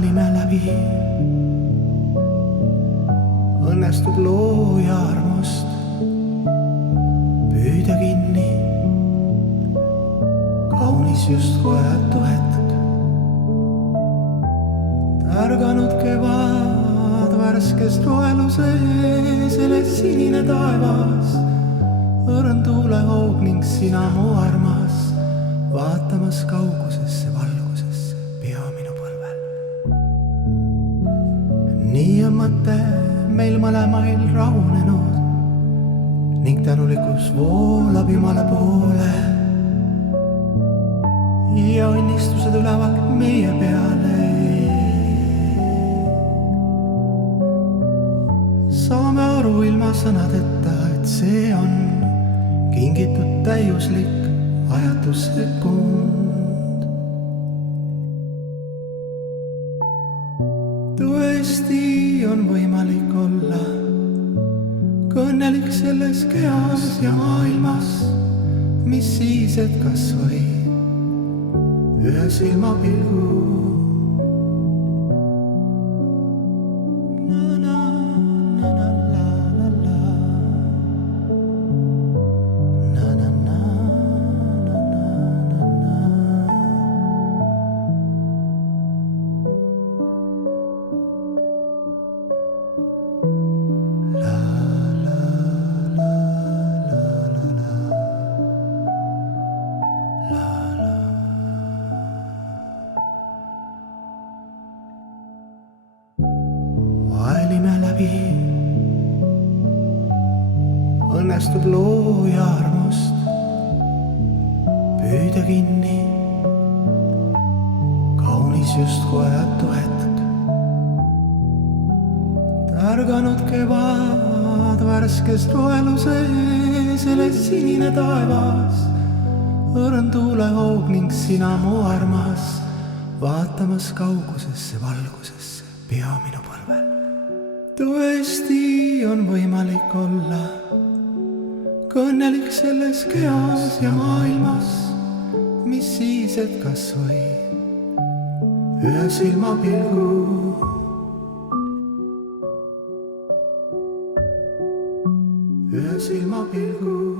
vaelime läbi. Õnnestub looja armust püüda kinni. Kaunis justkui ajatu hetk. Tärganud kevad värskes roheluse selles sinine taevas. Õrn tuulehoog ning sina mu armas, vaatamas kaugusesse valgusesse pea minu põlvel. Nii on mõte meil mõlemail rahunenud ning tänulikkus voolab Jumala poole ja õnnistused ülevalt meie peale. Saame aru ilma sõnadeta, et see on kingitud täiuslik ajatu sekund. Tõesti on võimalik olla kõnnelik selles kehas ja maailmas, mis siis, et kas või ühe silmapilgu. Vaelime läbi, õnnestub looja armust püüda kinni. Kaunis justkui ajatu hetk. Tärganud kevad värskes roheluse selles sinine taevas. Õrn tuulehoog ning sina mu armas, vaatamas kaugusesse valgusesse pea minu põlvel. Tõesti on võimalik olla kõnnelik selles kehas ja maailmas, mis siis, et kas või ühe silmapilgu. Ühe silmapilgu.